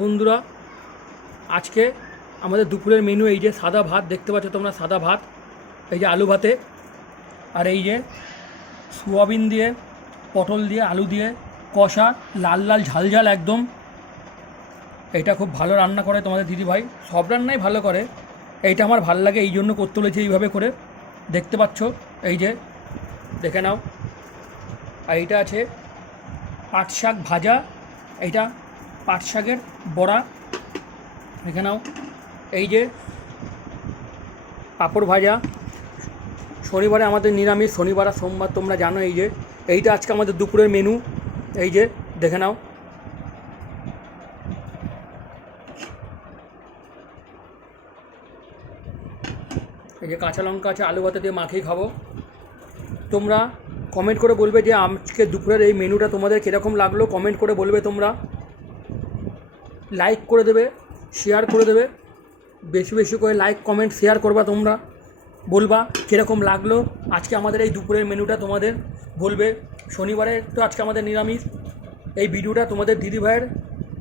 বন্ধুরা, আজকে আমাদের দুপুরের মেনু এই যে সাদা ভাত দেখতে পাচ্ছ তোমরা, সাদা ভাত, এই যে আলু ভাতে, আর এই যে সোয়াবিন দিয়ে, পটল দিয়ে, আলু দিয়ে কষা, লাল লাল ঝাল ঝাল একদম। এইটা খুব ভালো রান্না করে তোমাদের দিদিভাই, সব রান্নাই ভালো করে, এইটা আমার ভাল লাগে, এই জন্য করতে বলেছি এইভাবে করে। দেখতে পাচ্ছ, এই যে দেখে নাও। আর এইটা আছে পাট শাক ভাজা, এইটা পাট শাকের বড়া, দেখে নাও। এই যে পাঁপড় ভাজা, শনিবারে আমাদের নিরামিষ, শনিবার আর সোমবার তোমরা জানো। এই যে এইটা আজকে আমাদের দুপুরের মেনু, এই যে দেখে নাও। এই যে কাঁচা লঙ্কা আছে, আলু ভাতে দিয়ে মাখিয়ে খাবো। তোমরা কমেন্ট করে বলবে যে আজকে দুপুরের এই মেনুটা তোমাদের কীরকম লাগলো, কমেন্ট করে বলবে তোমরা। লাইক করে দেবে, শেয়ার করে দেবে, বেশি বেশি করে লাইক কমেন্ট শেয়ার করবা তোমরা, বলবা কীরকম লাগলো আজকে আমাদের এই দুপুরের মেনুটা তোমাদের, বলবে। শনিবারে তো আজকে আমাদের নিরামিষ। এই ভিডিওটা তোমাদের দিদিভাইয়ের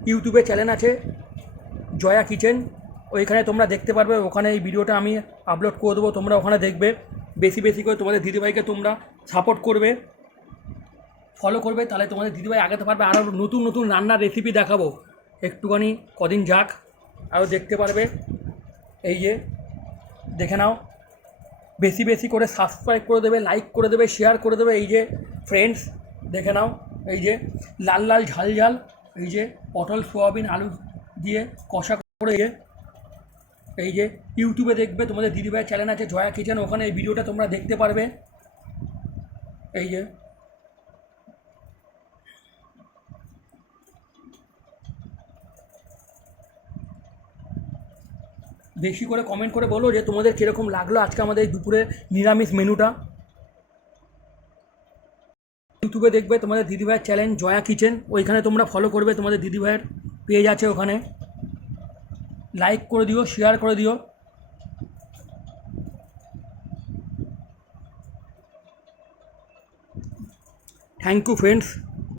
ইউটিউবে চ্যানেল আছে জয়া কিচেন, ওইখানে তোমরা দেখতে পারবে। ওখানে এই ভিডিওটা আমি আপলোড করে দেবো, তোমরা ওখানে দেখবে। বেশি বেশি করে তোমাদের দিদিভাইকে তোমরা সাপোর্ট করবে, ফলো করবে, তাহলে তোমাদের দিদিভাই আগাতে পারবে। আরও নতুন নতুন রান্নার রেসিপি দেখাবো, একটুখানি কদিন যাক, আরও দেখতে পারবে। এই যে দেখে নাও, বেশি বেশি করে সাবস্ক্রাইব করে দেবে, লাইক করে দেবে, শেয়ার করে দেবে। এই যে ফ্রেন্ডস দেখে নাও, এই যে লাল লাল ঝাল ঝাল, এই যে পটল সোয়াবিন আলু দিয়ে কষা করে, এই যে ইউটিউবে দেখবে, তোমাদের দিদিভাইয়ের চ্যানেল আছে জয়া কিচেন, ওখানে এই ভিডিওটা তোমরা দেখতে পারবে। এই যে বেশি করে কমেন্ট করে বলো যে তোমাদের কীরকম লাগলো আজকে আমাদের এই দুপুরের নিরামিষ মেনুটা। ইউটিউবে দেখবে তোমাদের দিদিভাইয়ের চ্যানেল জয়া কিচেন, ওইখানে তোমরা ফলো করবে, তোমাদের দিদিভাইয়ের পেজ আছে ওখানে। লাইক করে দিও, শেয়ার করে দিও। Thank you friends.